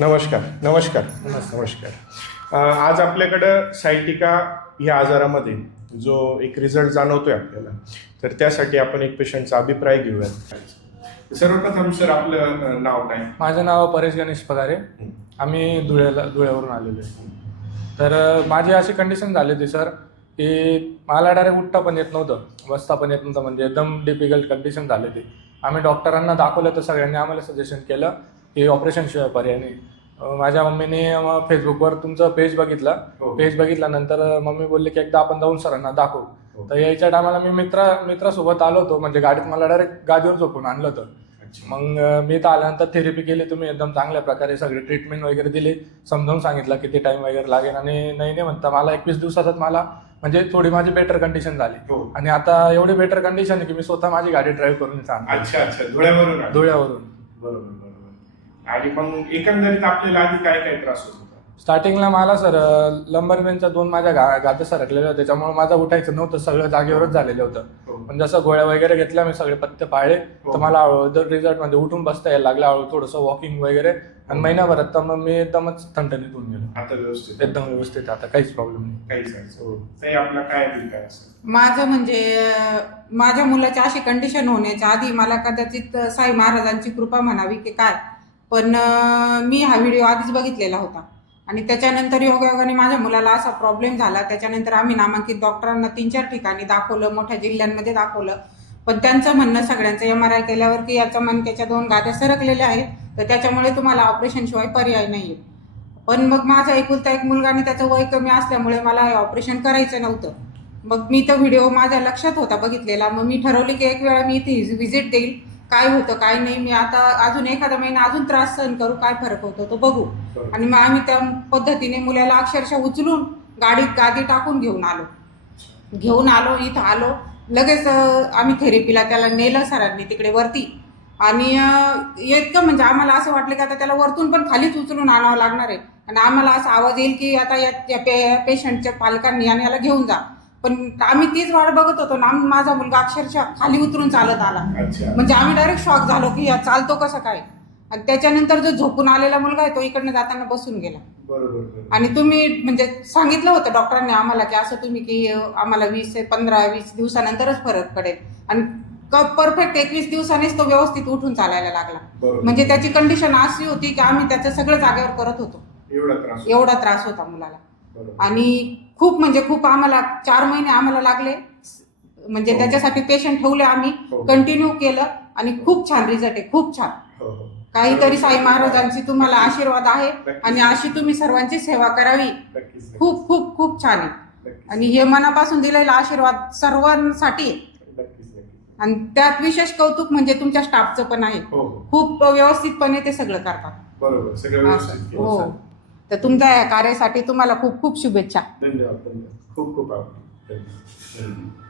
नमस्कार नमस्कार नमस्कार. आज आपल्याकडं सायटिका या आजारामध्ये जो एक रिझल्ट जाणवतोय आपल्याला तर त्यासाठी आपण एक पेशंटचा अभिप्राय घेऊयात. सर्वप्रथम सर आपलं नाव काय? माझं नाव परेश गणेश पगारे. आम्ही धुळ्याला धुळ्यावरून आलेलो आहे. तर माझी अशी कंडिशन झाली होती सर की मला डायरेक्ट उठता पण येत नव्हतं बसता पण येत नव्हतं म्हणजे एकदम डिफिकल्ट कंडिशन झाली होती आम्ही डॉक्टरांना दाखवलं तर सगळ्यांनी आम्हाला सजेशन केलं की ऑपरेशन शिवाय पर्याय नाही. माझ्या मम्मीने मग फेसबुकवर तुमचं पेज बघितलं. हो. पेज बघितल्यानंतर मम्मी बोलली की एकदा आपण जाऊन सरांना दाखवू. हो. तर यायच्या टायमाला मी मित्रा मित्रासोबत आलो होतो. म्हणजे गाडीत मला डायरेक्ट गादीवर झोपून आणलं होतं. मग मी तर आल्यानंतर थेरपी केली तुम्ही. एकदम चांगल्या प्रकारे सगळे ट्रीटमेंट वगैरे दिली. समजावून सांगितलं किती टाइम वगैरे लागेल. आणि नाही नाही म्हणता मला एकवीस दिवसातच मला म्हणजे थोडी माझी बेटर कंडिशन झाली. हो. आणि आता एवढी बेटर कंडिशन आहे की मी स्वतः माझी गाडी ड्राईव्ह करून सांगतो अच्छा अच्छा. धुळ्यावरून. धुळ्यावरून. बरोबर. आणि मग एकंदरीत आपल्याला आधी काय काय त्रास होत होता? स्टार्टिंगला मला सर लंबरमेनच्या दोन माझ्या गा गाते सरकलेल्या होत्या. त्याच्यामुळे माझं उठायचं नव्हतं. सगळं जागेवरच झालेलं होतं. हो. पण जसं गोळ्या वगैरे घेतल्या मी सगळे पत्ते पाळले. हो. तर मला हळूहळू रिझल्टमध्ये उठून बसता यायला लागलं. हळूहळू थोडंसं वॉकिंग वगैरे आणि महिनाभरात. तर मग मी एकदमच ठणठणीत होऊन गेलो. आता व्यवस्थित? एकदम व्यवस्थित. आता काहीच प्रॉब्लेम नाही. काहीच नाही. ताई, आपला काय अभिप्राय असेल? माझं म्हणजे अं, माझ्या मुलाची अशी कंडिशन होण्याच्या आधी मला कदाचित साई महाराजांची कृपा म्हणावी की काय? पण मी हा व्हिडिओ आधीच बघितलेला होता. आणि त्याच्यानंतर योगायोगाने माझ्या मुलाला असा प्रॉब्लेम झाला. त्याच्यानंतर आम्ही नामांकित डॉक्टरांना तीन चार ठिकाणी दाखवलं मोठ्या जिल्ह्यांमध्ये दाखवलं. पण त्यांचं म्हणणं सगळ्यांचं एम आर आय केल्यावर की याचा मणक्याच्या दोन गाद्या सरकलेल्या आहेत तर त्याच्यामुळे तुम्हाला ऑपरेशनशिवाय पर्याय नाही पण मग माझा एकुलता एक मुलगा आणि त्याचं वय कमी असल्यामुळे मला हे ऑपरेशन करायचं नव्हतं. मग मी तो व्हिडिओ माझ्या लक्षात होता बघितलेला. मग मी ठरवली की एक वेळा मी इथे व्हिजिट देईल. काय होतं काय नाही मी आता अजून एखादा महिना अजून त्रास सहन करू काय फरक होतो तो बघू. आणि मग आम्ही त्या पद्धतीने मुलाला अक्षरशः उचलून गाडीत गादी टाकून घेऊन आलो. घेऊन आलो इथं आलो. लगेच आम्ही थेरपीला त्याला नेलं सरांनी तिकडे वरती. आणि इतकं म्हणजे आम्हाला असं वाटलं की आता त्याला वरतून पण खालीच उचलून आणावं लागणार आहे. आणि आम्हाला असा आवाज येईल की आता या या पे पेशंटच्या पालकांनी आणि याला घेऊन जा. पण आम्ही तीच वाट बघत होतो ना आम्ही माझा मुलगा अक्षरशः खाली उतरून चालत आला. अच्छा. म्हणजे आम्ही डायरेक्ट शॉक झालो की या चालतो कसं काय? आणि त्याच्यानंतर जो झोपून आलेला मुलगा आहे तो इकडनं जाताना बसून गेला. बरोबर बरोबर. आणि तुम्ही म्हणजे सांगितलं होतं डॉक्टरांनी आम्हाला की असं तुम्ही की अं, आम्हाला वीस पंधरा वीस दिवसानंतरच फरक पडेल. आणि परफेक्ट एकवीस दिवसांनीच तो व्यवस्थित उठून चालायला लागला. बरोबर. म्हणजे त्याची कंडिशन अशी होती की आम्ही त्याचं सगळं जागेवर करत होतो. एवढा त्रास होता. एवढा त्रास होता मुलाला. आणि खूप म्हणजे खूप आम्हाला चार महिने आम्हाला लागले. म्हणजे हो. त्याच्यासाठी पेशंट ठेवले आम्ही. हो. कंटिन्यू केलं आणि खूप छान रिझल्ट आहे. खूप छान. हो, हो. काहीतरी साई महाराजांची तुम्हाला आशीर्वाद आहे. आणि अशी तुम्ही सर्वांची सेवा करावी. खूप खूप खूप छान आहे. आणि हे मनापासून दिलेला आशीर्वाद सर्वांसाठी आणि त्यात विशेष कौतुक म्हणजे तुमच्या स्टाफचं पण आहे. हो हो. खूप व्यवस्थितपणे ते सगळं करतात. बरोबर. हो. तर तुमच्या या कार्यासाठी तुम्हाला खूप खूप शुभेच्छा. धन्यवाद धन्यवाद. खूप खूप आभार. धन्यवाद.